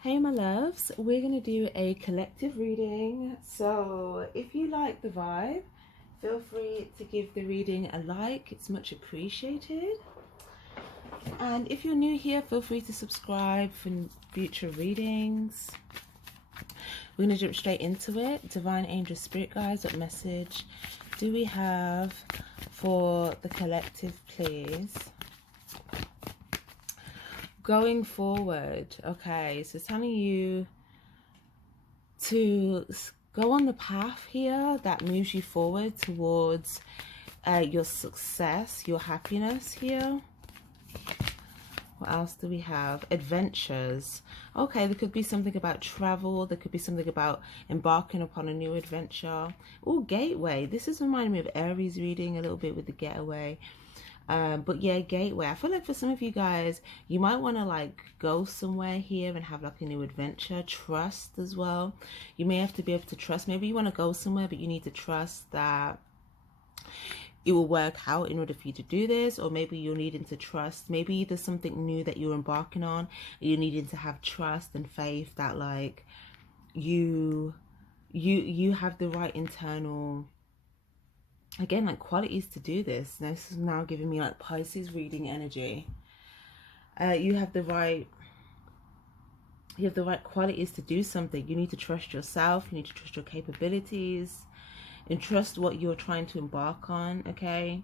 Hey my loves, we're going to do a collective reading. So if you like the vibe, feel free to give the reading a like, it's much appreciated. And if you're new here, feel free to subscribe for future readings. We're going to jump straight into it. Divine Angel Spirit Guides, what message do we have for the collective, please? Going forward, okay, so it's telling you to go on the path here that moves you forward towards your success, your happiness here. What else do we have? Adventures. Okay, there could be something about travel. There could be something about embarking upon a new adventure. Oh, gateway. This is reminding me of Aries reading a little bit with the getaway. But yeah, gateway. I feel like for some of you guys, you might want to like go somewhere here and have like a new adventure. Trust as well. You may have to be able to trust. Maybe you want to go somewhere, but you need to trust that it will work out in order for you to do this. Or maybe you're needing to trust. Maybe there's something new that you're embarking on. You're needing to have trust and faith that like you have the right internal, again, like qualities to do this. This is now giving me like Pisces reading energy. You have the right qualities to do something. You need to trust yourself. You need to trust your capabilities and trust what you're trying to embark on. Okay.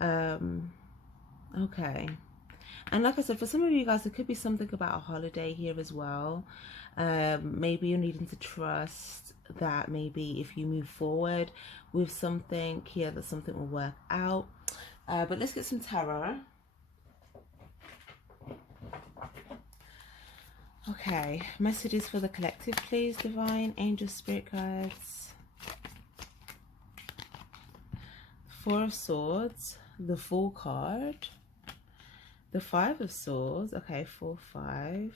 Okay. And like I said, for some of you guys, it could be something about a holiday here as well. Maybe you're needing to trust that maybe if you move forward with something here, that something will work out. But let's get some tarot. Okay, messages for the collective, please, Divine Angel Spirit Guides. Four of Swords, the Fool card, the Five of Swords. Okay, 4, 5.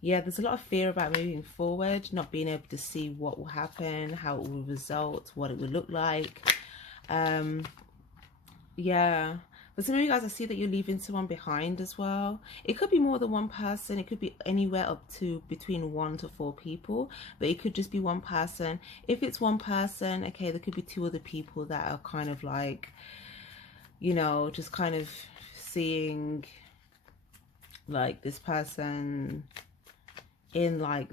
Yeah, there's a lot of fear about moving forward, not being able to see what will happen, how it will result, what it will look like. Yeah, but some of you guys, I see that you're leaving someone behind as well. It could be more than one person. It could be anywhere up to between 1 to 4 people, but it could just be one person. If it's one person, okay, there could be 2 other people that are kind of like, you know, just kind of seeing like this person in like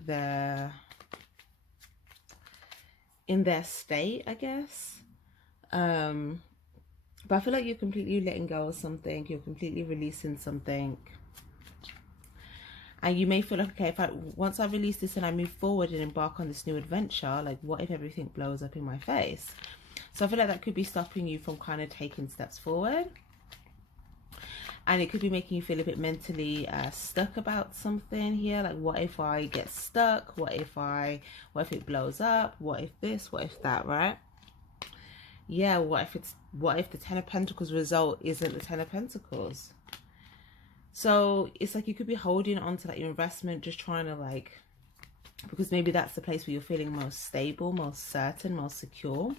in their state, I guess. But I feel like you're completely letting go of something. You're completely releasing something. And you may feel like, okay, once I release this and I move forward and embark on this new adventure, like what if everything blows up in my face? So I feel like that could be stopping you from kind of taking steps forward. And it could be making you feel a bit mentally stuck about something here. Like, what if I get stuck? What if it blows up? What if this? What if that, right? Yeah, what if the Ten of Pentacles result isn't the Ten of Pentacles? So it's like you could be holding on to like your investment, just trying to like, because maybe that's the place where you're feeling most stable, most certain, most secure.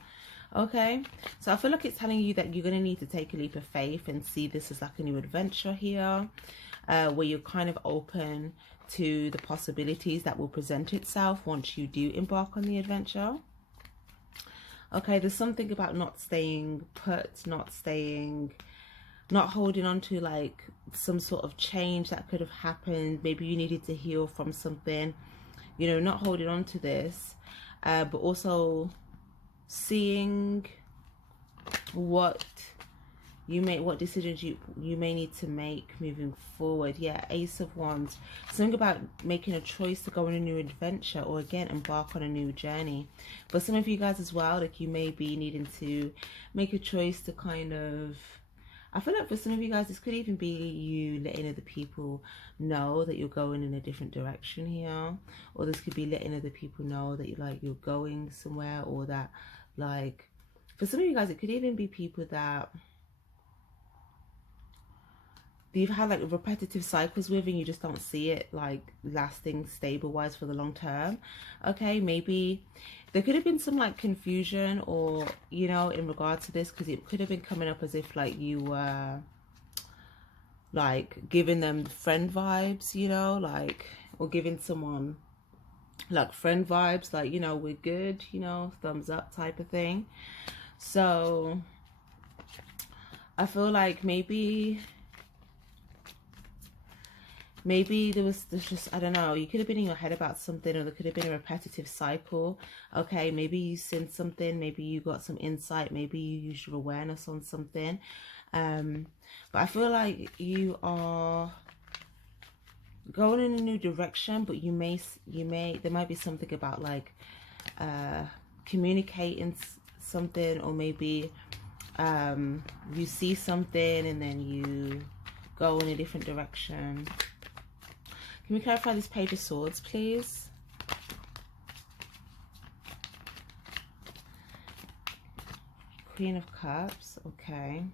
Okay, so I feel like it's telling you that you're going to need to take a leap of faith and see this as like a new adventure here, where you're kind of open to the possibilities that will present itself once you do embark on the adventure. Okay, there's something about not staying put, not holding on to like some sort of change that could have happened. Maybe you needed to heal from something, you know, not holding on to this, but also seeing what decisions you may need to make moving forward. Yeah, Ace of Wands. Something about making a choice to go on a new adventure, or again embark on a new journey. But some of you guys as well, like you may be needing to make a choice to kind of, I feel like for some of you guys, this could even be you letting other people know that you're going in a different direction here. Or this could be letting other people know that you're going somewhere, or that like, for some of you guys, it could even be people that you've had like repetitive cycles with and you just don't see it like lasting stable wise for the long term. Okay, maybe there could have been some like confusion, or you know, in regard to this, because it could have been coming up as if like you were like giving them friend vibes, you know, like, or giving someone like friend vibes, like, you know, we're good, you know, thumbs up type of thing. So I feel like maybe there's just, I don't know, you could have been in your head about something, or there could have been a repetitive cycle. Okay, maybe you seen something, maybe you got some insight, maybe you used your awareness on something. But I feel like you are going in a new direction, but you may there might be something about like communicating something, or maybe you see something and then you go in a different direction. Can we clarify this Page of Swords, please? Queen of Cups, okay.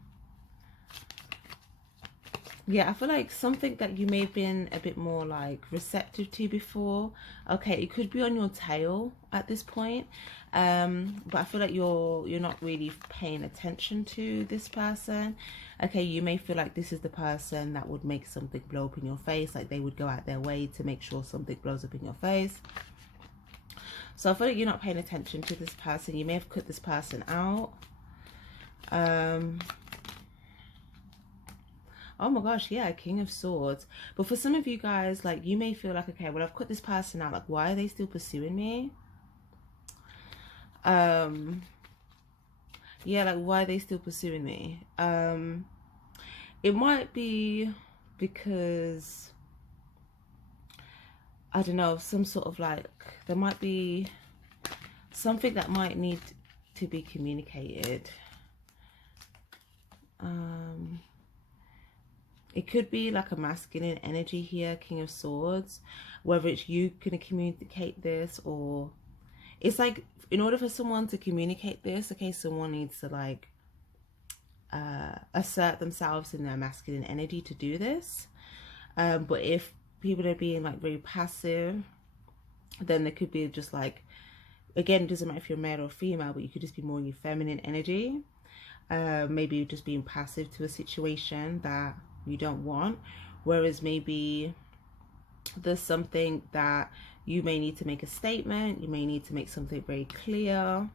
Yeah, I feel like something that you may have been a bit more like receptive to before. Okay, it could be on your tail at this point. But I feel like you're not really paying attention to this person. Okay, you may feel like this is the person that would make something blow up in your face, like they would go out their way to make sure something blows up in your face. So I feel like you're not paying attention to this person. You may have cut this person out. Oh my gosh, yeah, King of Swords. But for some of you guys, like, you may feel like, okay, well, I've cut this person out. Like, why are they still pursuing me? Yeah, like, why are they still pursuing me? It might be because, I don't know, some sort of like, there might be something that might need to be communicated. It could be like a masculine energy here, King of Swords, whether it's you going to communicate this, or it's like, in order for someone to communicate this, okay, someone needs to like assert themselves in their masculine energy to do this. But if people are being like very passive, then there could be just like, again, it doesn't matter if you're male or female, but you could just be more in your feminine energy. Maybe just being passive to a situation that you don't want, whereas maybe there's something that you may need to make a statement, you may need to make something very clear,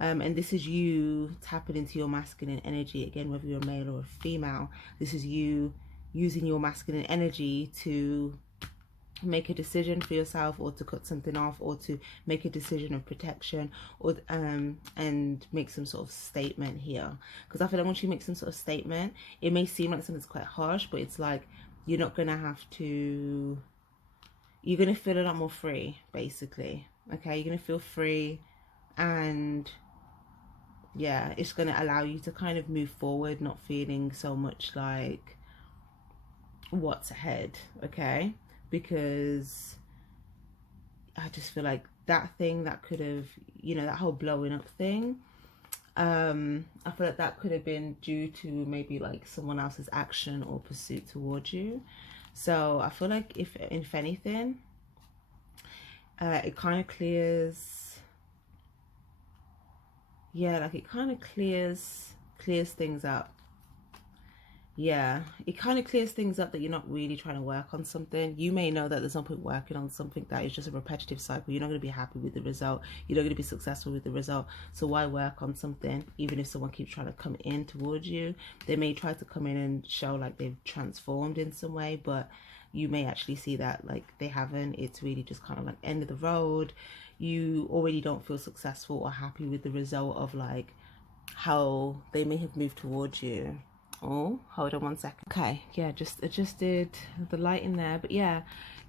and this is you tapping into your masculine energy. Again, whether you're a male or a female, this is you using your masculine energy to make a decision for yourself, or to cut something off, or to make a decision of protection, or and make some sort of statement here. Because I feel like once you make some sort of statement, it may seem like something's quite harsh, but it's like you're not gonna have to, you're gonna feel a lot more free, basically. Okay, you're gonna feel free, and yeah, it's gonna allow you to kind of move forward, not feeling so much like what's ahead. Okay, because I just feel like that thing that could have, you know, that whole blowing up thing, I feel like that could have been due to maybe like someone else's action or pursuit towards you. So I feel like if anything, it kind of clears, yeah, like it kind of clears things up. Yeah, it kind of clears things up that you're not really trying to work on something. You may know that there's no point working on something that is just a repetitive cycle. You're not going to be happy with the result. You're not going to be successful with the result. So why work on something? Even if someone keeps trying to come in towards you, they may try to come in and show like they've transformed in some way, but you may actually see that like they haven't. It's really just kind of like end of the road. You already don't feel successful or happy with the result of like how they may have moved towards you. Oh, hold on one second. Okay, yeah, just adjusted the light in there. But yeah,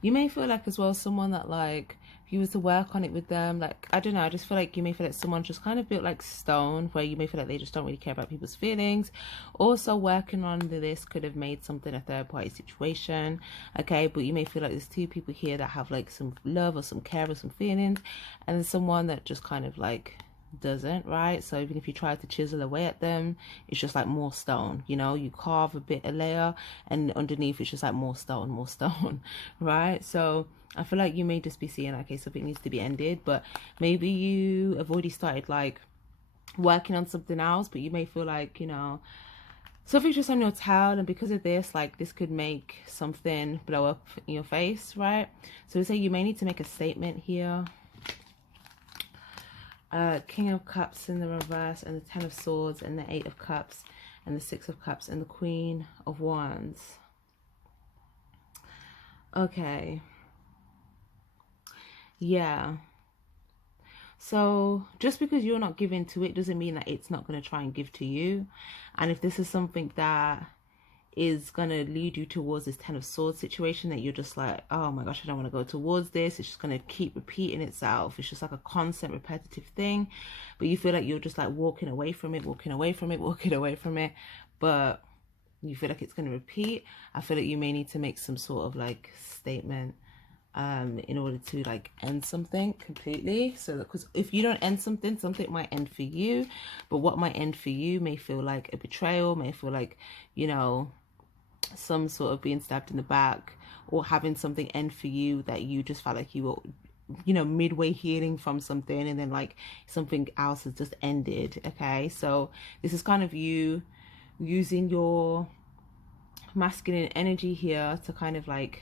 you may feel like as well someone that like, if you was to work on it with them, like, I don't know, I just feel like you may feel like someone just kind of built like stone, where you may feel like they just don't really care about people's feelings. Also, working on this could have made something a third party situation. Okay, but you may feel like there's two people here that have like some love or some care or some feelings, and there's someone that just kind of like doesn't, right? So even if you try to chisel away at them, it's just like more stone, you know, you carve a bit, a layer, and underneath it's just like more stone, right? So I feel like you may just be seeing, okay, something needs to be ended, but maybe you have already started like working on something else, but you may feel like, you know, something's just on your tail, and because of this, like, this could make something blow up in your face, right? So we say you may need to make a statement here. King of Cups in the reverse, and the Ten of Swords, and the Eight of Cups, and the Six of Cups, and the Queen of Wands. Okay. Yeah. So just because you're not giving to it doesn't mean that it's not going to try and give to you. And if this is something that is going to lead you towards this Ten of Swords situation, that you're just like, oh my gosh, I don't want to go towards this, it's just going to keep repeating itself, it's just like a constant repetitive thing, but you feel like you're just like walking away from it, walking away from it, walking away from it, but you feel like it's going to repeat, I feel like you may need to make some sort of like statement in order to like end something completely. So because if you don't end something, something might end for you, but what might end for you may feel like a betrayal, may feel like, you know, some sort of being stabbed in the back, or having something end for you that you just felt like you were, you know, midway healing from something, and then like something else has just ended. Okay, so this is kind of you using your masculine energy here to kind of like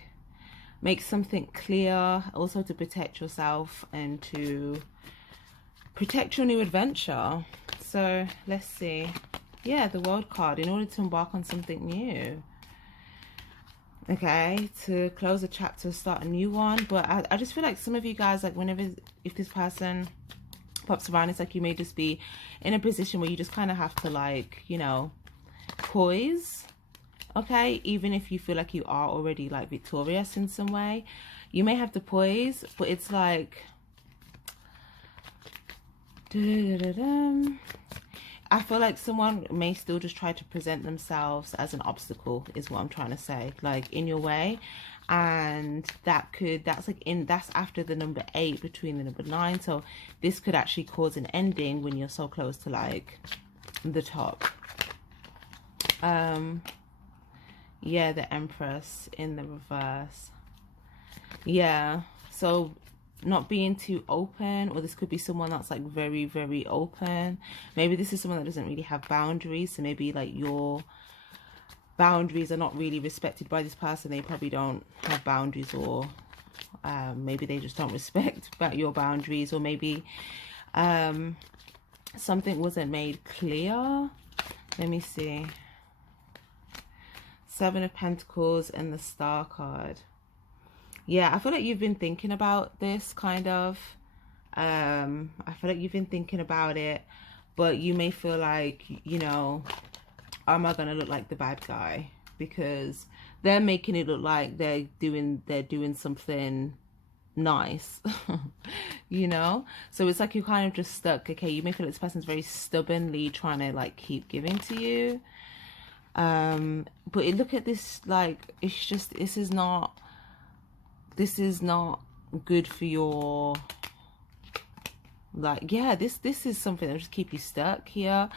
make something clear, also to protect yourself and to protect your new adventure. So let's see. Yeah, the World card, in order to embark on something new. Okay, to close a chapter, start a new one. But I just feel like some of you guys, like whenever, if this person pops around, it's like you may just be in a position where you just kind of have to like, you know, poise. Okay, even if you feel like you are already like victorious in some way, you may have to poise, but it's like I feel like someone may still just try to present themselves as an obstacle, is what I'm trying to say, like in your way. And that's after the number 8 between the number 9, so this could actually cause an ending when you're so close to like the top. Yeah, the Empress in the reverse. Yeah, so not being too open, or this could be someone that's like very, very open. Maybe this is someone that doesn't really have boundaries, so maybe like your boundaries are not really respected by this person. They probably don't have boundaries, or maybe they just don't respect your boundaries, or maybe something wasn't made clear. Let me see. 7 of Pentacles and the Star card. Yeah, I feel like you've been thinking about this kind of. I feel like you've been thinking about it, but you may feel like, you know, am I gonna look like the bad guy? Because they're making it look like they're doing something nice. You know, so it's like you're kind of just stuck. Okay, you may feel like this person's very stubbornly trying to like keep giving to you. But look at this, like, it's just, this is not good for your, like, yeah, this is something that just keep you stuck here.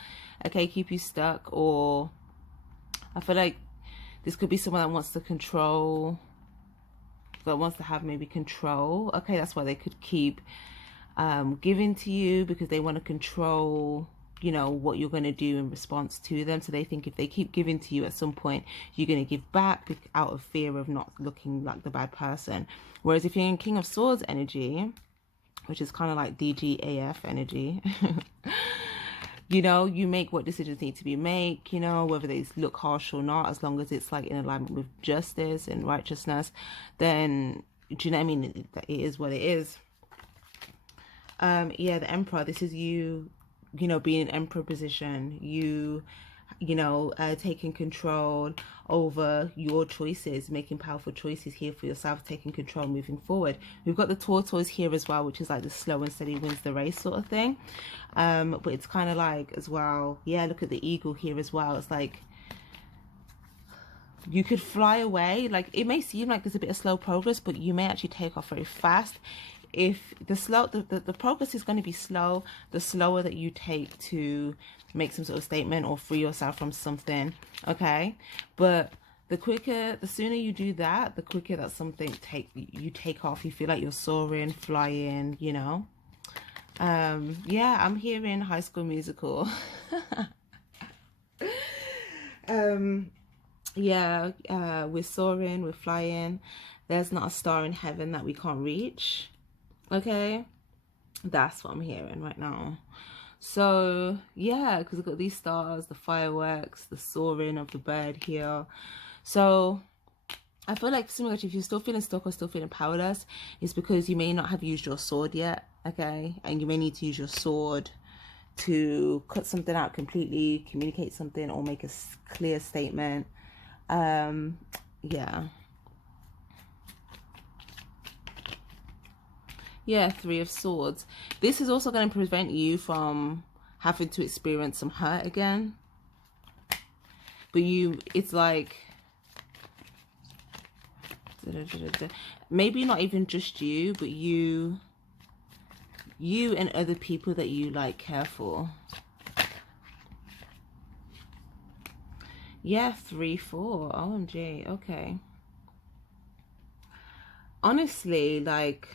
Okay, keep you stuck. Or I feel like this could be someone that wants to control, that wants to have maybe control. Okay, that's why they could keep giving to you, because they want to control, you know, what you're going to do in response to them. So they think if they keep giving to you, at some point you're going to give back out of fear of not looking like the bad person. Whereas if you're in King of Swords energy, which is kind of like DGAF energy, you know, you make what decisions need to be made, you know, whether they look harsh or not, as long as it's like in alignment with justice and righteousness, then, do you know what I mean? It is what it is. Yeah, the Emperor, this is you, you know, being in Emperor position, you know, taking control over your choices, making powerful choices here for yourself, taking control moving forward. We've got the Tortoise here as well, which is like the slow and steady wins the race sort of thing. But it's kind of like as well, yeah, look at the Eagle here as well. It's like you could fly away. Like, it may seem like there's a bit of slow progress, but you may actually take off very fast. If the progress is going to be slow, the slower that you take to make some sort of statement or free yourself from something. Okay, but the sooner you do that, the quicker that something you take off. You feel like you're soaring, flying, you know. Yeah, I'm hearing High School Musical. Yeah, we're soaring, we're flying. There's not a star in heaven that we can't reach. Okay, that's what I'm hearing right now. So yeah, because we've got these stars, the fireworks, the soaring of the bird here. So I feel like similar to if you're still feeling stuck or still feeling powerless, it's because you may not have used your sword yet. Okay, and you may need to use your sword to cut something out completely, communicate something, or make a clear statement. Yeah. Yeah, Three of Swords. This is also going to prevent you from having to experience some hurt again. But it's like, maybe not even just you, but you and other people that you like care for. Yeah, 3-4. OMG. Okay. Honestly, like,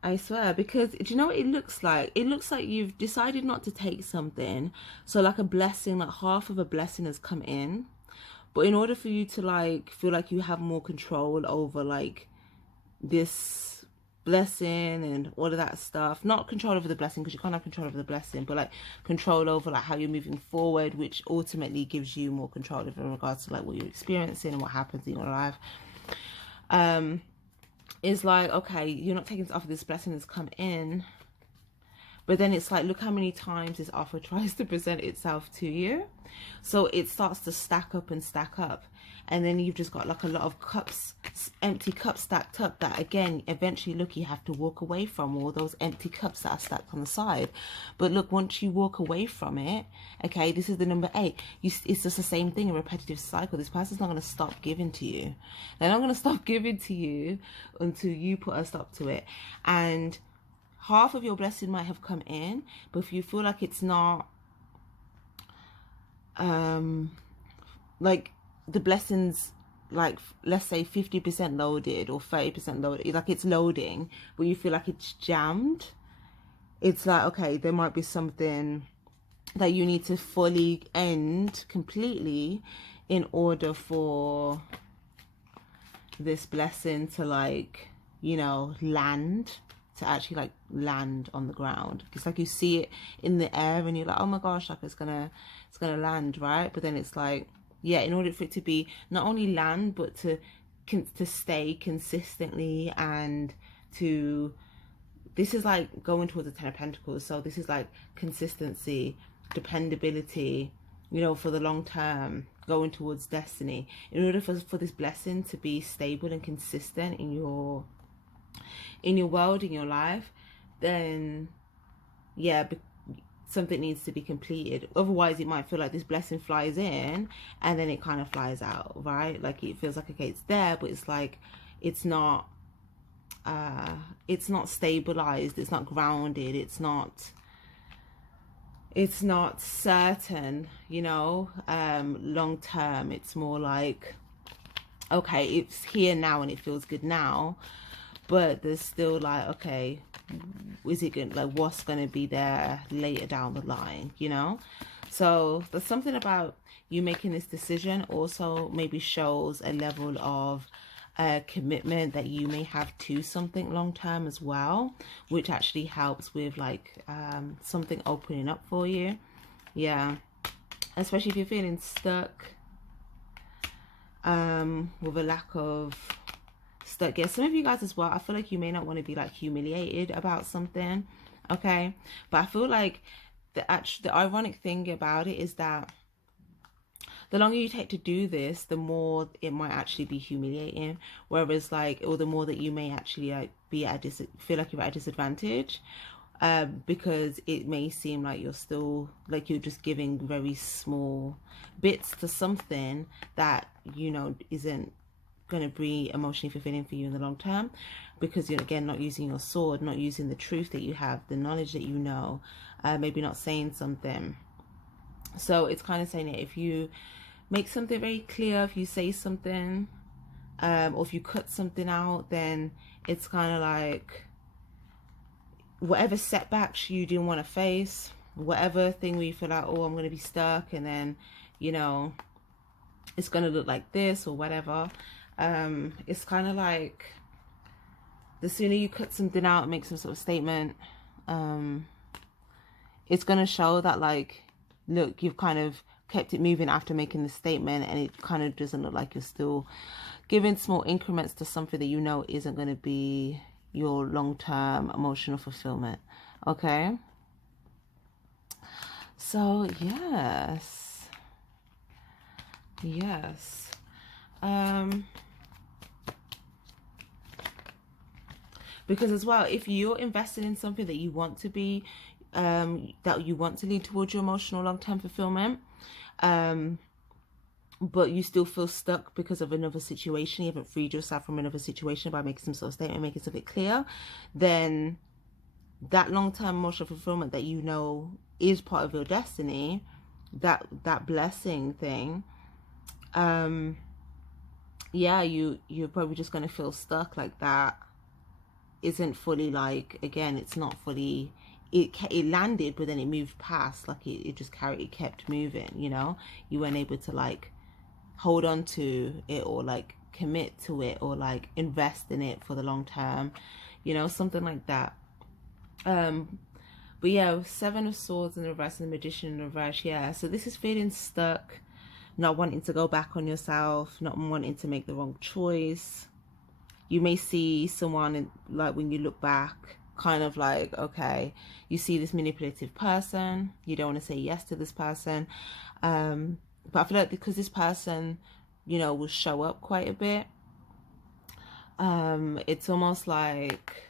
I swear, because do you know what it looks like? It looks like you've decided not to take something. So like a blessing, like half of a blessing has come in. But in order for you to like feel like you have more control over like this blessing and all of that stuff, not control over the blessing, because you can't have control over the blessing, but like control over like how you're moving forward, which ultimately gives you more control in regards to like what you're experiencing and what happens in your life. Is like, okay, you're not taking this offer, this blessing has come in, but then it's like, look how many times this offer tries to present itself to you. So it starts to stack up and stack up, and then you've just got like a lot of cups, empty cups stacked up, that again eventually, look, you have to walk away from all those empty cups that are stacked on the side. But look, once you walk away from it, okay, this is the number 8, it's just the same thing, a repetitive cycle. This person's not going to stop giving to you. They're not going to stop giving to you until you put a stop to it. And half of your blessing might have come in, but if you feel like it's not like the blessings, like let's say 50% loaded or 30% loaded, like it's loading, but you feel like it's jammed, it's like, okay, there might be something that you need to fully end completely in order for this blessing to like, you know, land, to actually like land on the ground. It's like you see it in the air and you're like, oh my gosh, like it's gonna land, right? But then it's like, yeah, in order for it to be not only land, but to stay consistently, and to, this is like going towards the 10 of Pentacles. So this is like consistency, dependability, you know, for the long term, going towards destiny. In order for this blessing to be stable and consistent in your world, in your life, then yeah, something needs to be completed. Otherwise it might feel like this blessing flies in and then it kind of flies out, right? Like it feels like, okay, it's there, but it's like it's not stabilized, it's not grounded, it's not certain, you know, long term. It's more like, okay, it's here now and it feels good now, but there's still like, okay, is it good, like what's going to be there later down the line, you know? So there's something about you making this decision also maybe shows a level of commitment that you may have to something long term as well, which actually helps with like something opening up for you. Yeah, especially if you're feeling stuck with a lack of stuck. Yeah, some of you guys as well, I feel like you may not want to be like humiliated about something, okay? But I feel like the ironic thing about it is that the longer you take to do this, the more it might actually be humiliating. Whereas like, or the more that you may actually like be at feel like you're at a disadvantage, because it may seem like you're still like you're just giving very small bits to something that, you know, isn't going to be emotionally fulfilling for you in the long term, because you're again not using your sword, not using the truth that you have, the knowledge that you know, maybe not saying something. So it's kind of saying that if you make something very clear, if you say something, or if you cut something out, then it's kind of like whatever setbacks you didn't want to face, whatever thing where you feel like, oh, I'm going to be stuck, and then, you know, it's going to look like this or whatever. It's kind of like the sooner you cut something out and make some sort of statement, it's going to show that, like, look, you've kind of kept it moving after making the statement, and it kind of doesn't look like you're still giving small increments to something that you know isn't going to be your long-term emotional fulfillment. Okay, so yes, because as well, if you're invested in something that you want to be, that you want to lead towards your emotional long-term fulfillment, but you still feel stuck because of another situation, you haven't freed yourself from another situation by making some sort of statement, making something clear, then that long-term emotional fulfillment that you know is part of your destiny, that blessing thing, yeah, you're probably just going to feel stuck. Like, that isn't fully, like, again, it's not fully, it landed, but then it moved past, like it just carried, it kept moving, you know, you weren't able to like hold on to it or like commit to it or like invest in it for the long term, you know, something like that. But yeah, Seven of Swords in the reverse and the Magician in the reverse, yeah, so this is feeling stuck, not wanting to go back on yourself, not wanting to make the wrong choice. You may see someone, like, when you look back, kind of like, okay, you see this manipulative person, you don't want to say yes to this person, but I feel like because this person, you know, will show up quite a bit, it's almost like,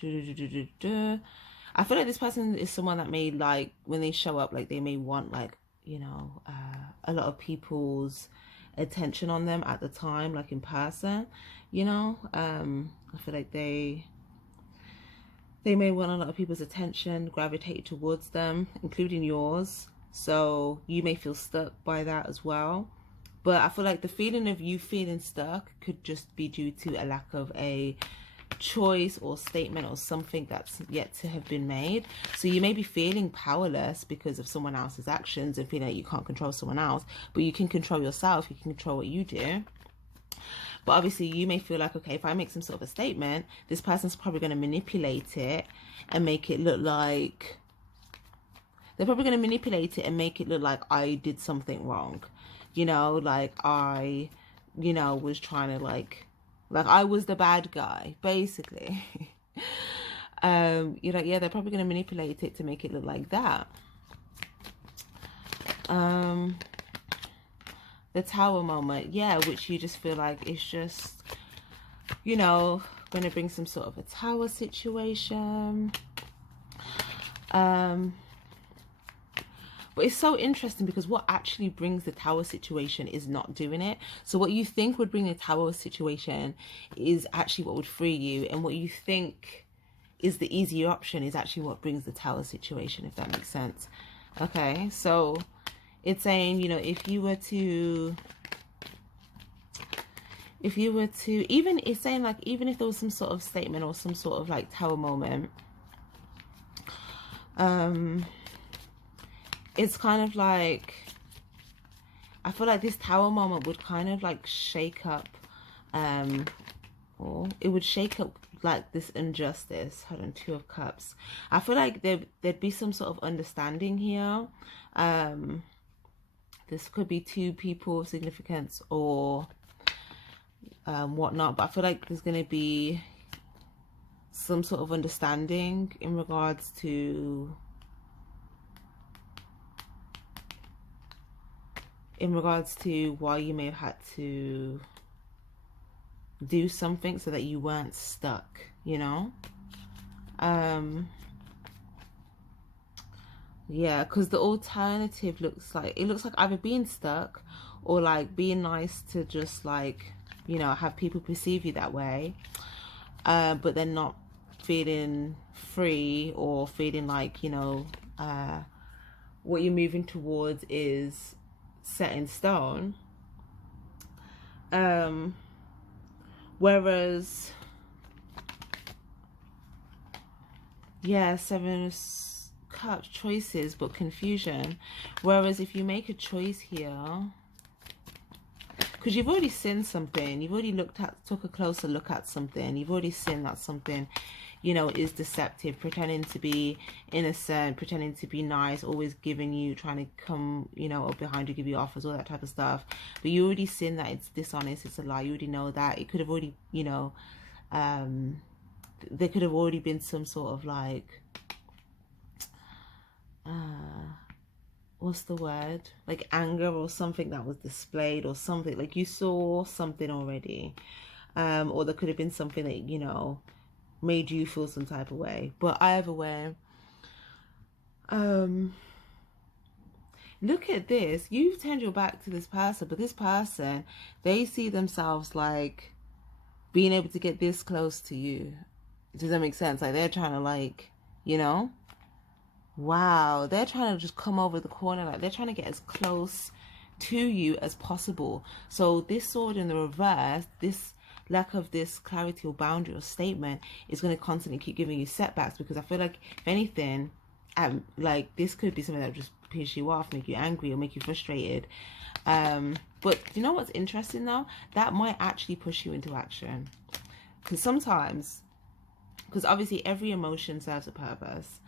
I feel like this person is someone that may, like, when they show up, like, they may want, like, you know, a lot of people's attention on them at the time, like in person, you know. I feel like they may want a lot of people's attention, gravitate towards them, including yours, so you may feel stuck by that as well. But I feel like the feeling of you feeling stuck could just be due to a lack of a choice or statement or something that's yet to have been made. So you may be feeling powerless because of someone else's actions and feeling like you can't control someone else, but you can control yourself, you can control what you do. But obviously you may feel like, okay, if I make some sort of a statement, this person's probably going to manipulate it and make it look like, they're probably going to manipulate it and make it look like I did something wrong, you know, like I, you know, was trying to like I was the bad guy, basically. You're like, yeah, they're probably going to manipulate it to make it look like that. The Tower moment, yeah, which you just feel like it's just, you know, going to bring some sort of a tower situation. But it's so interesting because what actually brings the tower situation is not doing it. So what you think would bring the tower situation is actually what would free you, and what you think is the easier option is actually what brings the tower situation, if that makes sense. Okay, so it's saying, you know, if you were to, even, it's saying like, even if there was some sort of statement or some sort of like tower moment, it's kind of like, I feel like this tower moment would kind of like shake up, or it would shake up like this injustice. Hold on, Two of Cups. I feel like there'd be some sort of understanding here. This could be two people of significance or whatnot, but I feel like there's going to be some sort of understanding in regards to why you may have had to do something so that you weren't stuck, you know. Yeah, because the alternative looks like, it looks like either being stuck or like being nice to just like, you know, have people perceive you that way, but then not feeling free or feeling like, you know, what you're moving towards is set in stone. Whereas, yeah, Seven of Cups, choices but confusion. Whereas if you make a choice here, because you've already seen something. You've already took a closer look at something. You've already seen that something, you know, is deceptive, pretending to be innocent, pretending to be nice, always giving you, trying to come, you know, up behind you, give you offers, all that type of stuff. But you already seen that it's dishonest, it's a lie. You already know that. It could have already, you know, there could have already been some sort of like, what's the word? Like anger or something that was displayed, or something like you saw something already. Or there could have been something that, you know, made you feel some type of way. But either way, look at this. You've turned your back to this person, but this person, they see themselves like being able to get this close to you. Does that make sense? Like they're trying to, like, you know, wow, they're trying to just come over the corner. Like they're trying to get as close to you as possible. So this sword in the reverse, this lack of this clarity or boundary or statement is going to constantly keep giving you setbacks, because I feel like if anything, like this could be something that just piss you off, make you angry, or make you frustrated. But you know what's interesting though? That might actually push you into action, because sometimes, because obviously every emotion serves a purpose,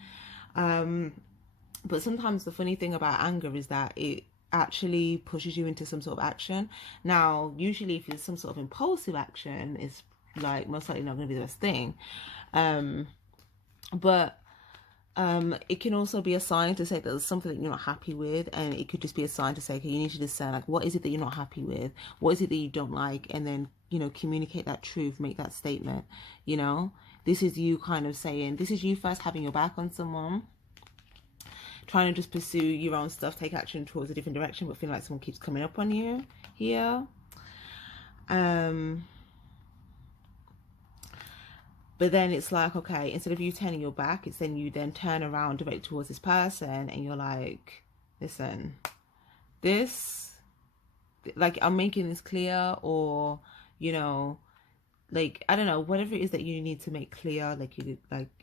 but sometimes the funny thing about anger is that it actually pushes you into some sort of action. Now usually if it's some sort of impulsive action, it's like most likely not going to be the best thing, but it can also be a sign to say that there's something that you're not happy with, and it could just be a sign to say, okay, you need to discern, like, what is it that you're not happy with, what is it that you don't like, and then, you know, communicate that truth, make that statement. You know, this is you kind of saying, this is you first having your back on someone, trying to just pursue your own stuff, take action towards a different direction, but feeling like someone keeps coming up on you here. But then it's like, okay, instead of you turning your back, it's then you then turn around direct towards this person, and you're like, listen, this, like, I'm making this clear, or, you know, like, I don't know, whatever it is that you need to make clear, like,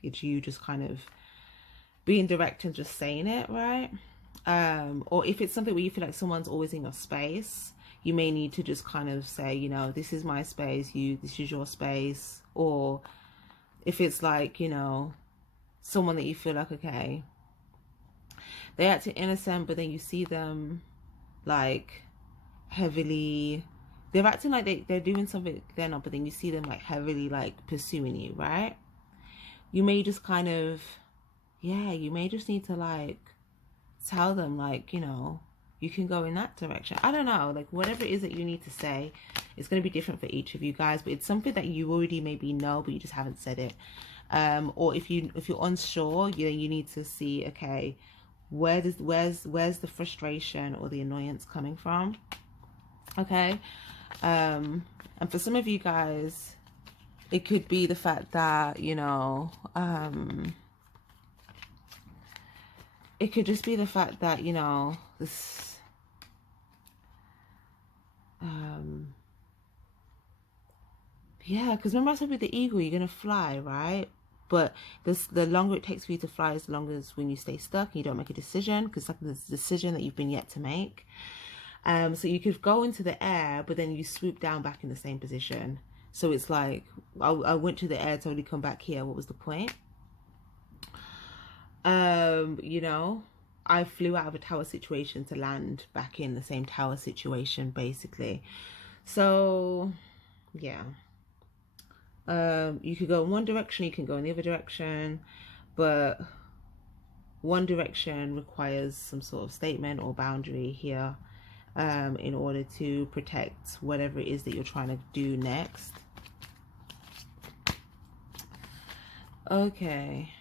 it's you just kind of being direct and just saying it, right? Or if it's something where you feel like someone's always in your space, you may need to just kind of say, you know, this is my space, this is your space. Or if it's like, you know, someone that you feel like, okay, they're acting innocent, but then you see them like heavily, they're acting like they're doing something they're not, but then you see them like heavily like pursuing you, right? You may just kind of, yeah, you may just need to like tell them, like, you know, you can go in that direction. I don't know, like whatever it is that you need to say, it's going to be different for each of you guys, but it's something that you already maybe know, but you just haven't said it. Or if you're unsure, you need to see, okay, where's the frustration or the annoyance coming from? Okay. And for some of you guys, it could be the fact that, you know, it could just be the fact that, you know, this, yeah, because remember I said with the eagle, you're going to fly, right? But the longer it takes for you to fly is the longer as when you stay stuck and you don't make a decision, because it's like this decision that you've been yet to make. So you could go into the air, but then you swoop down back in the same position. So it's like, I went to the air to only come back here. What was the point? You know, I flew out of a tower situation to land back in the same tower situation, basically. So, yeah. You could go in one direction, you can go in the other direction, but one direction requires some sort of statement or boundary here, in order to protect whatever it is that you're trying to do next. Okay.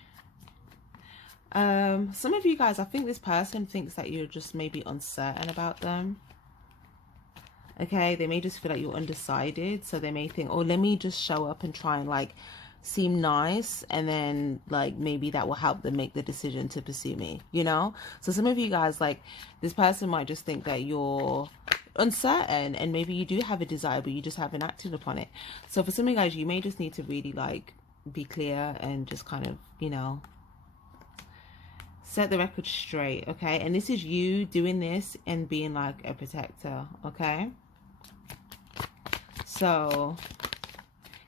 Some of you guys, I think this person thinks that you're just maybe uncertain about them. Okay, they may just feel like you're undecided, so they may think, oh, let me just show up and try and like seem nice, and then like maybe that will help them make the decision to pursue me, you know? So some of you guys, like, this person might just think that you're uncertain, and maybe you do have a desire, but you just haven't acted upon it. So for some of you guys, you may just need to really like be clear and just kind of, you know, set the record straight. Okay, and this is you doing this and being like a protector. Okay, So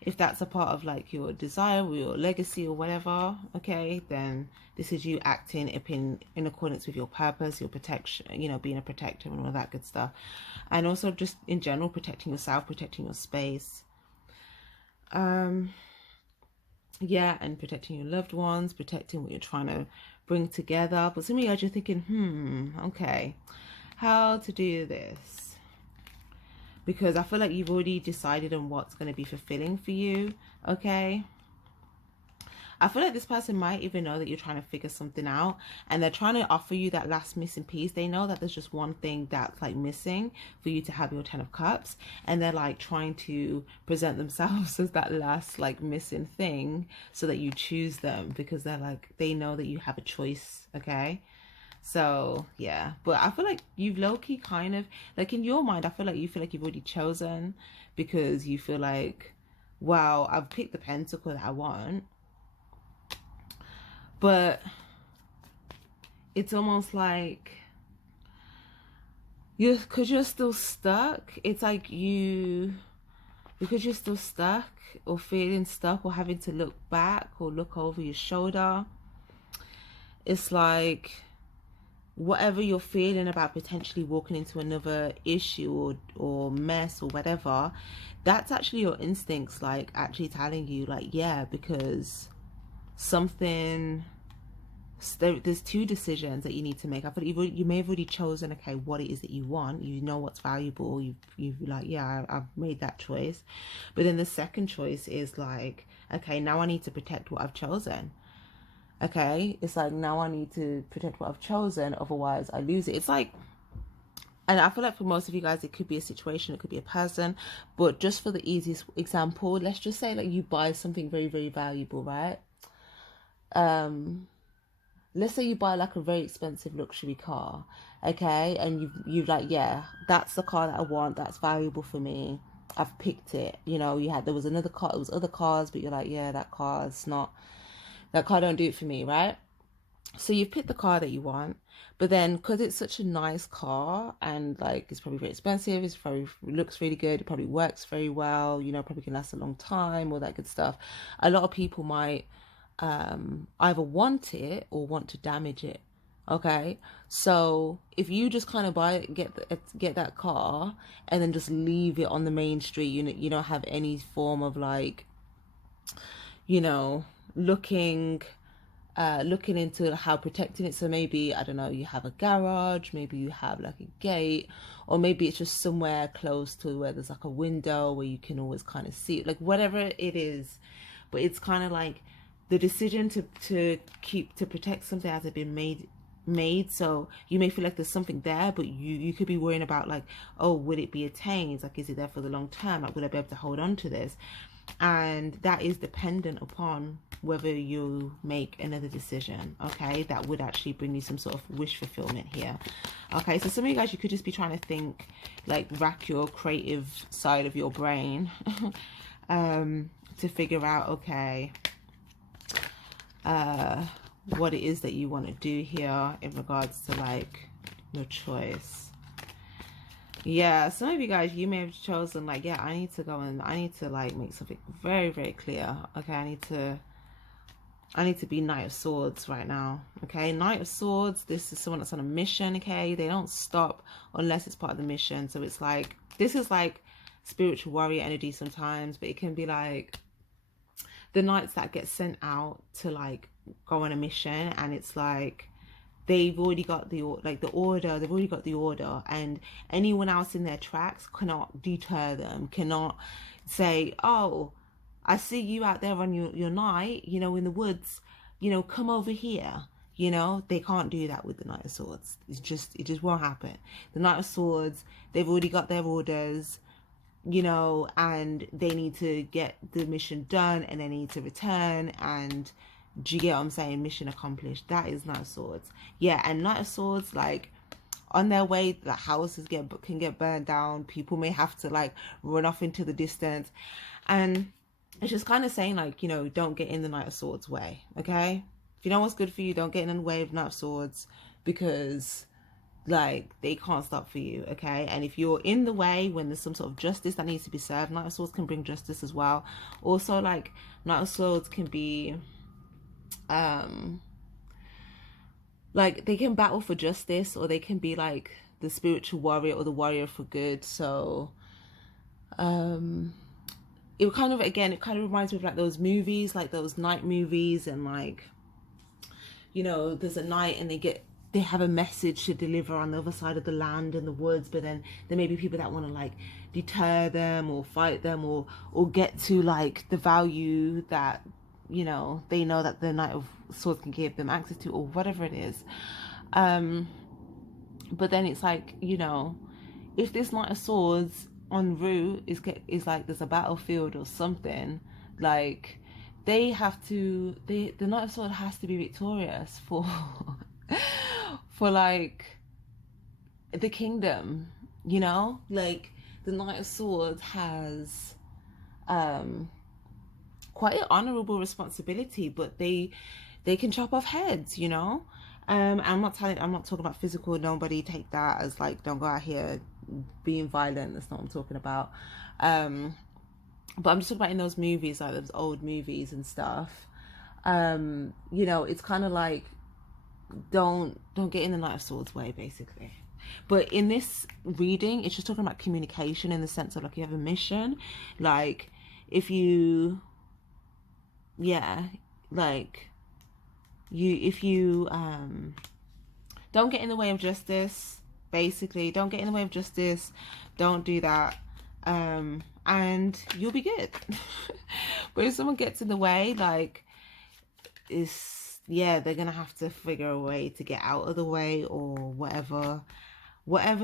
if that's a part of like your desire or your legacy or whatever, okay, then this is you acting in accordance with your purpose, your protection, you know, being a protector and all that good stuff. And also just in general, protecting yourself, protecting your space. Yeah, and protecting your loved ones, protecting what you're trying to bring together. But some of you guys are thinking, okay, how to do this? Because I feel like you've already decided on what's going to be fulfilling for you, okay? I feel like this person might even know that you're trying to figure something out, and they're trying to offer you that last missing piece. They know that there's just one thing that's like missing for you to have your 10 of Cups, and they're like trying to present themselves as that last like missing thing so that you choose them, because they're like, they know that you have a choice, okay? So yeah, but I feel like you've low-key kind of like in your mind, I feel like you feel like you've already chosen, because you feel like, wow, I've picked the pentacle that I want. But it's almost like because you're still stuck, it's like because you're still stuck or feeling stuck or having to look back or look over your shoulder, it's like whatever you're feeling about potentially walking into another issue or mess or whatever, that's actually your instincts like actually telling you like, yeah, because something, there's two decisions that you need to make. I feel like you may have already chosen, okay, what it is that you want. You know what's valuable. You've like, yeah, I've made that choice. But then the second choice is like, okay, now I need to protect what I've chosen. Okay, it's like now I need to protect what I've chosen, otherwise I lose it. It's like, and I feel like for most of you guys, it could be a situation, it could be a person, but just for the easiest example, let's just say like you buy something very, very valuable, right? Let's say you buy like a very expensive luxury car, okay, and you've like, yeah, that's the car that I want, that's valuable for me, I've picked it. You know, there was another car, there was other cars, but you're like, yeah, that car don't do it for me, right? So you've picked the car that you want, but then because it's such a nice car and like it's probably very expensive, it's probably looks really good, it probably works very well, you know, probably can last a long time, all that good stuff, a lot of people might either want it or want to damage it. Okay, so if you just kind of buy it, get that car and then just leave it on the main street, you don't have any form of like, you know, looking into how protecting it. So maybe, I don't know, you have a garage, maybe you have like a gate, or maybe it's just somewhere close to where there's like a window where you can always kind of see it, like whatever it is. But it's kind of like the decision to protect something hasn't been made. So you may feel like there's something there, but you could be worrying about like, oh, would it be attained? Like, is it there for the long term? Like, would I be able to hold on to this? And that is dependent upon whether you make another decision, okay, that would actually bring you some sort of wish fulfillment here. Okay, so some of you guys, you could just be trying to think, like rack your creative side of your brain to figure out, okay, what it is that you want to do here in regards to like your choice. Yeah, some of you guys, you may have chosen like, yeah, I need to like make something very, very clear. Okay, I need to be Knight of Swords right now. Okay, Knight of Swords, this is someone that's on a mission. Okay, they don't stop unless it's part of the mission. So it's like, this is like spiritual warrior energy sometimes, but it can be like the knights that get sent out to like go on a mission, and it's like they've already got the order, they've already got the order, and anyone else in their tracks cannot deter them, cannot say, oh, I see you out there on your night, you know, in the woods, you know, come over here. You know, they can't do that with the Knight of Swords. It just won't happen. The Knight of Swords, they've already got their orders, you know, and they need to get the mission done, and they need to return, and do you get what I'm saying? Mission accomplished. That is Knight of Swords. Yeah, and Knight of Swords, like, on their way, the houses can get burned down. People may have to, like, run off into the distance. And it's just kind of saying, like, you know, don't get in the Knight of Swords way, okay? If you know what's good for you, don't get in the way of Knight of Swords, because like they can't stop for you, okay? And if you're in the way when there's some sort of justice that needs to be served, Knight of Swords can bring justice as well. Also, like, Knight of Swords can be like they can battle for justice, or they can be like the spiritual warrior or the warrior for good. So it kind of, again, it kind of reminds me of like those movies, like those knight movies, and like, you know, there's a knight and they have a message to deliver on the other side of the land and the woods, but then there may be people that want to like deter them or fight them, or get to like the value that, you know, they know that the Knight of Swords can give them access to, or whatever it is. But then it's like, you know, if this Knight of Swords en route is like there's a battlefield or something, like they have to, the Knight of Swords has to be victorious for for like the kingdom, you know? Like the Knight of Swords has quite an honorable responsibility, but they can chop off heads, you know? I'm not talking about physical. Nobody take that as like, don't go out here being violent. That's not what I'm talking about. But I'm just talking about in those movies, like those old movies and stuff. You know, it's kind of like, don't get in the Knight of Swords way, basically. But in this reading, it's just talking about communication in the sense of like you have a mission. Like if you, yeah, like if you don't get in the way of justice, basically, don't get in the way of justice, don't do that, and you'll be good. But if someone gets in the way, like, yeah, they're gonna have to figure a way to get out of the way, or whatever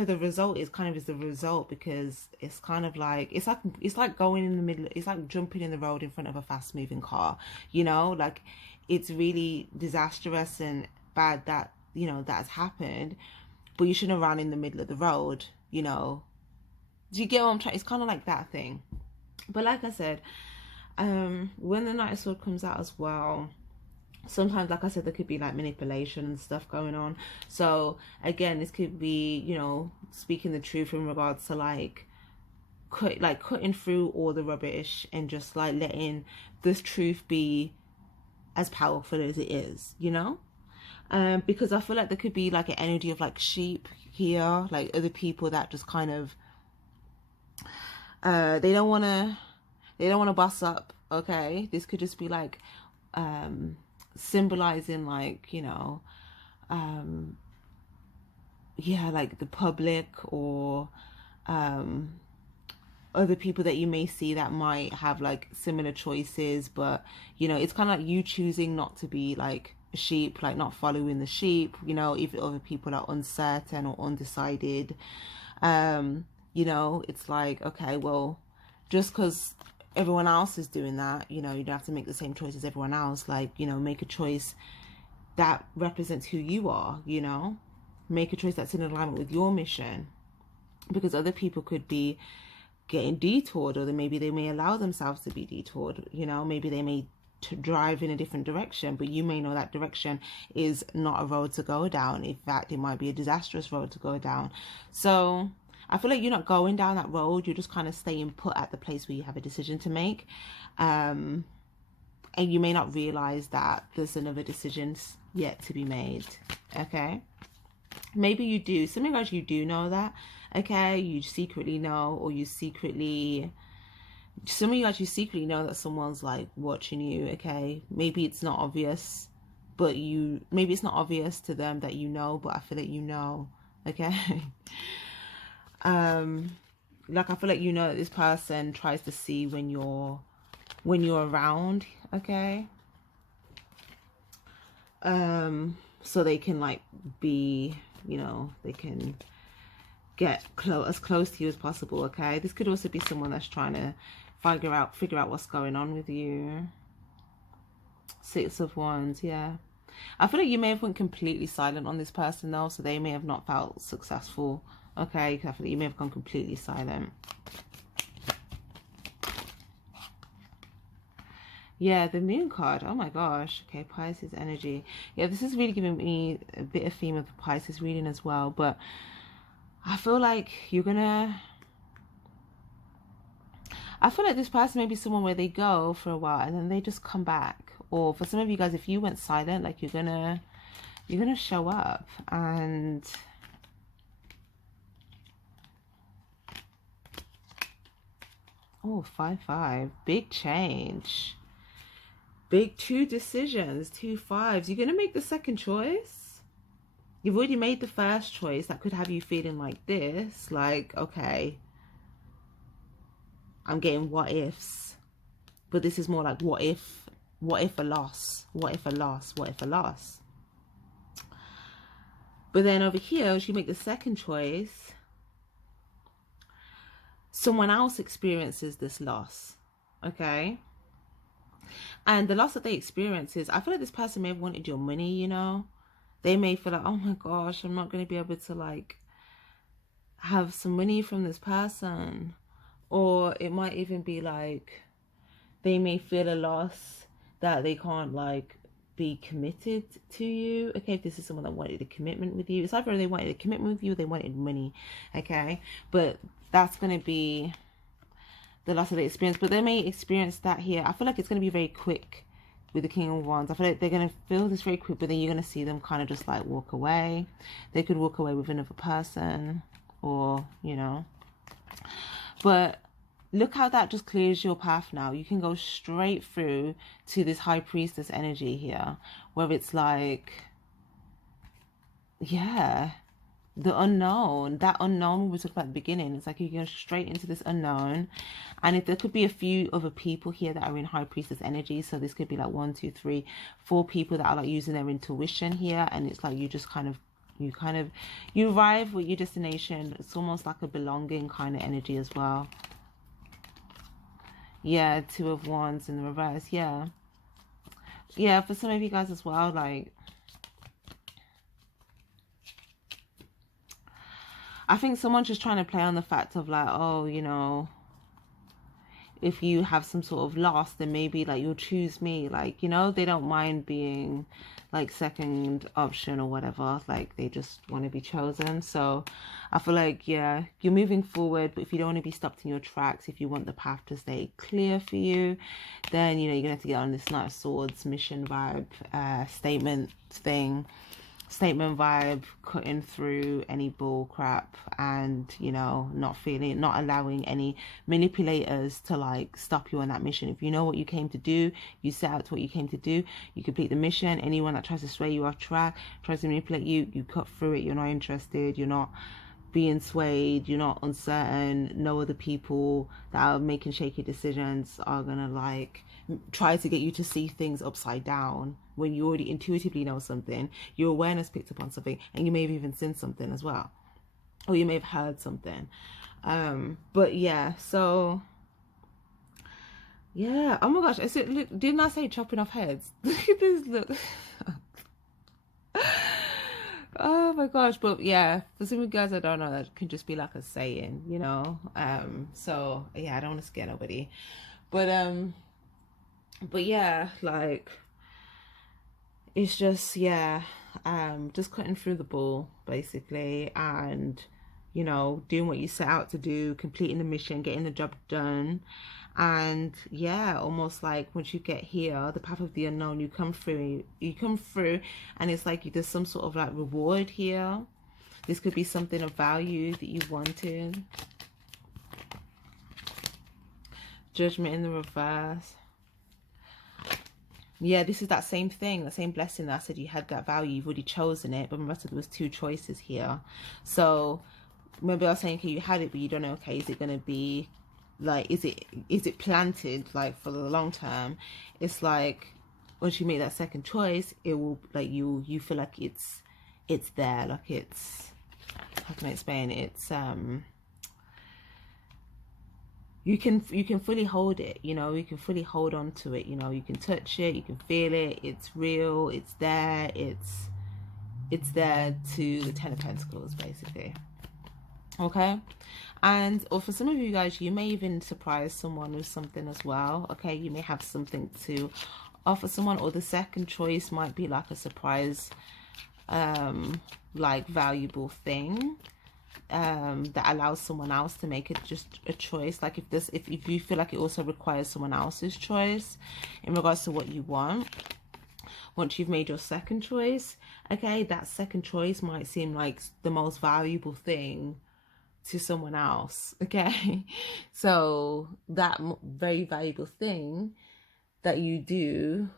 the result is, kind of is the result, because it's kind of like, it's like going in the middle, it's like jumping in the road in front of a fast moving car, you know? Like it's really disastrous and bad that, you know, that has happened, but you shouldn't run in the middle of the road, you know? Do you get what I'm trying? It's kind of like that thing. But like I said, when the Knight of Swords comes out as well, sometimes, like I said, there could be like manipulation and stuff going on. So again, this could be, you know, speaking the truth in regards to like cutting through all the rubbish and just like letting this truth be as powerful as it is, you know? Because I feel like there could be like an energy of like sheep here, like other people that just kind of they don't want to boss up, okay? This could just be like symbolizing like, you know, yeah, like the public, or other people that you may see that might have like similar choices, but you know, it's kind of like you choosing not to be like a sheep, like not following the sheep, you know, if other people are uncertain or undecided, you know, it's like, okay, well, just because everyone else is doing that, you know, you don't have to make the same choice as everyone else. Like, you know, make a choice that represents who you are, you know, make a choice that's in alignment with your mission, because other people could be getting detoured, or maybe they may allow themselves to be detoured, you know, maybe they may drive in a different direction, but you may know that direction is not a road to go down. In fact, it might be a disastrous road to go down. So I feel like you're not going down that road, you're just kind of staying put at the place where you have a decision to make, and you may not realize that there's another decision yet to be made, okay? Maybe you do, some of you guys, you do know that, okay? You secretly know, or you secretly, some of you guys, you secretly know that someone's like watching you, okay? Maybe it's not obvious, but maybe it's not obvious to them that you know, but I feel like you know, okay? Like I feel like you know that this person tries to see when you're around, okay? So they can like be, you know, they can get as close to you as possible, okay? This could also be someone that's trying to figure out what's going on with you. Six of Wands, yeah. I feel like you may have went completely silent on this person though, so they may have not felt successful, okay? I feel like you may have gone completely silent. Yeah, the moon card. Oh my gosh. Okay, Pisces energy. Yeah, this is really giving me a bit of theme of the Pisces reading as well. But I feel like I feel like this person may be someone where they go for a while and then they just come back. Or for some of you guys, if you went silent, like you're gonna show up. And oh, 5-5, big change, big two decisions, 2 5s. You're gonna make the second choice. You've already made the first choice. That could have you feeling like this, like, okay, I'm getting what ifs, but this is more like what if a loss, what if a loss, what if a loss. But then over here, as you make the second choice, someone else experiences this loss, okay? And the loss that they experience is, I feel like this person may have wanted your money, you know? They may feel like, oh my gosh, I'm not going to be able to like have some money from this person. Or it might even be like they may feel a loss that they can't like be committed to you. Okay, if this is someone that wanted a commitment with you, it's either they wanted a commitment with you or they wanted money. Okay, but that's going to be the loss of the experience. But they may experience that here. I feel like it's going to be very quick with the King of Wands. I feel like they're going to feel this very quick, but then you're going to see them kind of just like walk away. They could walk away with another person, or you know. But look how that just clears your path now. You can go straight through to this High Priestess energy here, where it's like, yeah, the unknown. That unknown we talked about at the beginning. It's like you go straight into this unknown. And if there could be a few other people here that are in High Priestess energy, so this could be like 1, 2, 3, 4 people that are like using their intuition here, and it's like you just kind of you arrive with your destination. It's almost like a belonging kind of energy as well. Yeah, 2 of Wands in the reverse. Yeah, for some of you guys as well, like I think someone's just trying to play on the fact of like, oh, you know, if you have some sort of loss, then maybe like you'll choose me. Like, you know, they don't mind being like second option or whatever. Like they just want to be chosen. So I feel like, yeah, you're moving forward, but if you don't want to be stopped in your tracks, if you want the path to stay clear for you, then, you know, you're gonna have to get on this Knight of Swords mission vibe, statement vibe, cutting through any bull crap, and, you know, not allowing any manipulators to like stop you on that mission. If you know what you came to do, you set out to what you came to do, you complete the mission. Anyone that tries to sway you off track, tries to manipulate you, you cut through it. You're not interested, you're not being swayed, you're not uncertain. No other people that are making shaky decisions are gonna like try to get you to see things upside down when you already intuitively know something. Your awareness picked up on something, and you may have even seen something as well, or you may have heard something. But yeah, so yeah, oh my gosh, look, didn't I say chopping off heads? Look at this, look. Oh my gosh. But yeah, for some of you guys I don't know, that can just be like a saying, you know. So yeah, I don't want to scare nobody, but yeah, like it's just, yeah, just cutting through the bull basically, and, you know, doing what you set out to do, completing the mission, getting the job done. And yeah, almost like once you get here, the path of the unknown, you come through, and it's like there's some sort of like reward here. This could be something of value that you wanted. Judgment in the reverse. Yeah, this is that same thing, that same blessing that I said you had that value, you've already chosen it. But remember, there was 2 choices here. So maybe I was saying, okay, you had it, but you don't know, okay, is it going to be like, is it planted like for the long term? It's like once you make that second choice, it will like you feel like it's there, like it's, how can I explain it? It's you can fully hold it, you know, you can fully hold on to it, you know, you can touch it, you can feel it, it's real, it's there, it's there to the 10 of Pentacles basically. Okay. And or for some of you guys, you may even surprise someone with something as well. Okay, you may have something to offer someone, or the second choice might be like a surprise, like valuable thing that allows someone else to make it just a choice. Like if you feel like it also requires someone else's choice in regards to what you want. Once you've made your second choice, okay, that second choice might seem like the most valuable thing to someone else. Okay, so that very valuable thing that you do,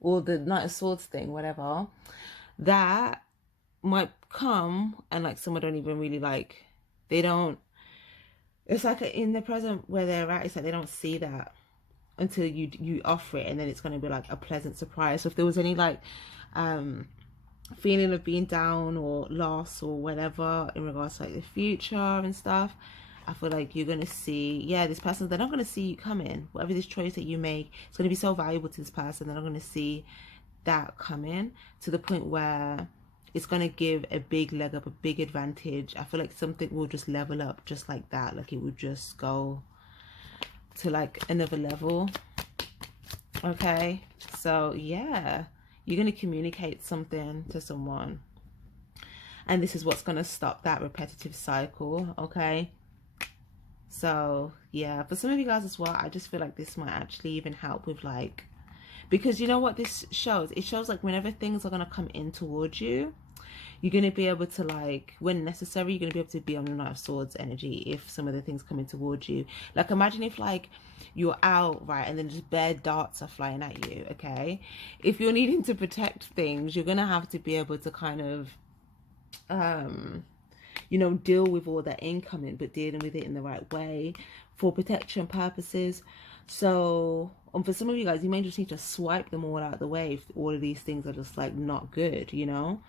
or the Knight of Swords thing, whatever, that might come and like someone don't even really like, they don't, it's like in the present where they're at, it's like they don't see that until you offer it, and then it's going to be like a pleasant surprise. So if there was any like feeling of being down or lost or whatever in regards to like the future and stuff, I feel like you're going to see, yeah, this person, they're not going to see you coming. Whatever this choice that you make, it's going to be so valuable to this person, they're not going to see that coming, to the point where it's going to give a big leg up, a big advantage. I feel like something will just level up just like that. Like it would just go to like another level. Okay, so yeah, you're going to communicate something to someone, and this is what's going to stop that repetitive cycle. Okay, so yeah, for some of you guys as well, I just feel like this might actually even help with like, because you know what this shows, it shows like whenever things are going to come in towards you, you're going to be able to like, when necessary, you're going to be able to be on the Knight of Swords energy if some of the things coming towards you. Like imagine if like you're out, right, and then just bare darts are flying at you. Okay, if you're needing to protect things, you're going to have to be able to kind of you know, deal with all that incoming, but dealing with it in the right way for protection purposes. So for some of you guys, you may just need to swipe them all out of the way if all of these things are just like not good, you know.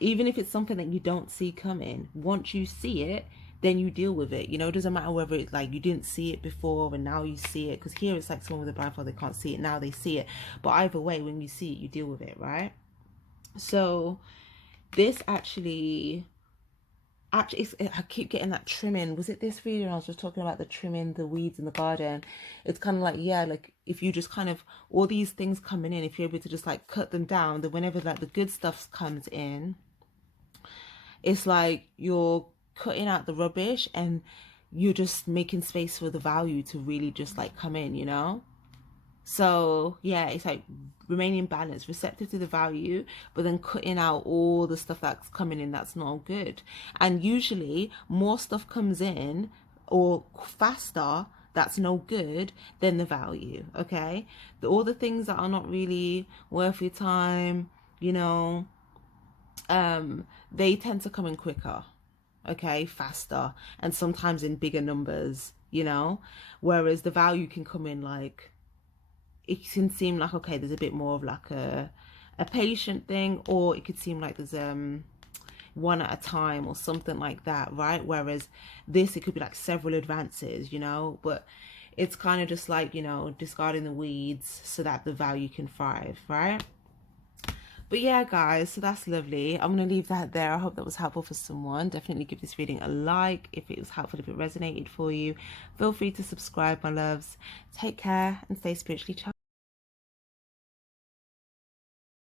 Even if it's something that you don't see coming, once you see it, then you deal with it. You know, it doesn't matter whether it's like you didn't see it before and now you see it. Because here it's like someone with a blindfold, they can't see it, now they see it. But either way, when you see it, you deal with it, right? So this actually, I keep getting that trimming. Was it this video I was just talking about the trimming the weeds in the garden? It's kind of like, yeah, like if you just kind of, all these things coming in, if you're able to just like cut them down, then whenever like the good stuff comes in, it's like you're cutting out the rubbish and you're just making space for the value to really just like come in, you know. So yeah, it's like remaining balanced, receptive to the value, but then cutting out all the stuff that's coming in that's not good. And usually more stuff comes in or faster that's no good than the value. Okay, all the things that are not really worth your time, you know, they tend to come in quicker, okay, faster, and sometimes in bigger numbers, you know, whereas the value can come in like, it can seem like, okay, there's a bit more of like a patient thing, or it could seem like there's one at a time or something like that, right? Whereas this, it could be like several advances, you know, but it's kind of just like, you know, discarding the weeds so that the value can thrive, right? But yeah, guys, so that's lovely. I'm going to leave that there. I hope that was helpful for someone. Definitely give this reading a like if it was helpful, if it resonated for you. Feel free to subscribe, my loves. Take care and stay spiritually charged.